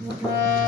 Música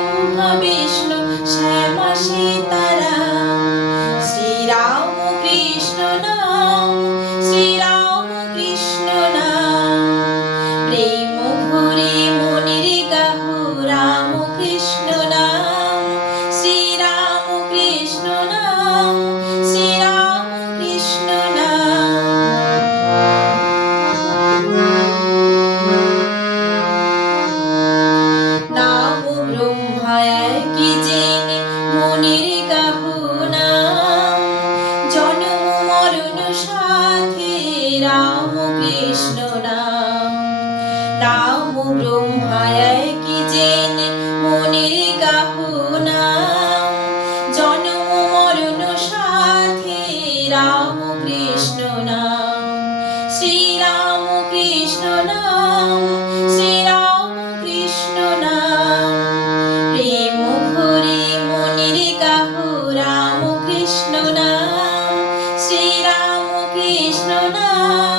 Brahma Vishnu শ্যামা সীতারা শ্রীরাম কৃষ্ণ ছায়ায় কি জেনে? মনের কাহুনা। জন্ম মরণ সাথে রাম কৃষ্ণ নাম। রাম ব্রহ্মায় কি জেনে? মনের কাহুনা। জন্ম মরণ সাথে রাম কৃষ্ণ নাম। শ্রীরাম কৃষ্ণ নাম। Vishnu Nam.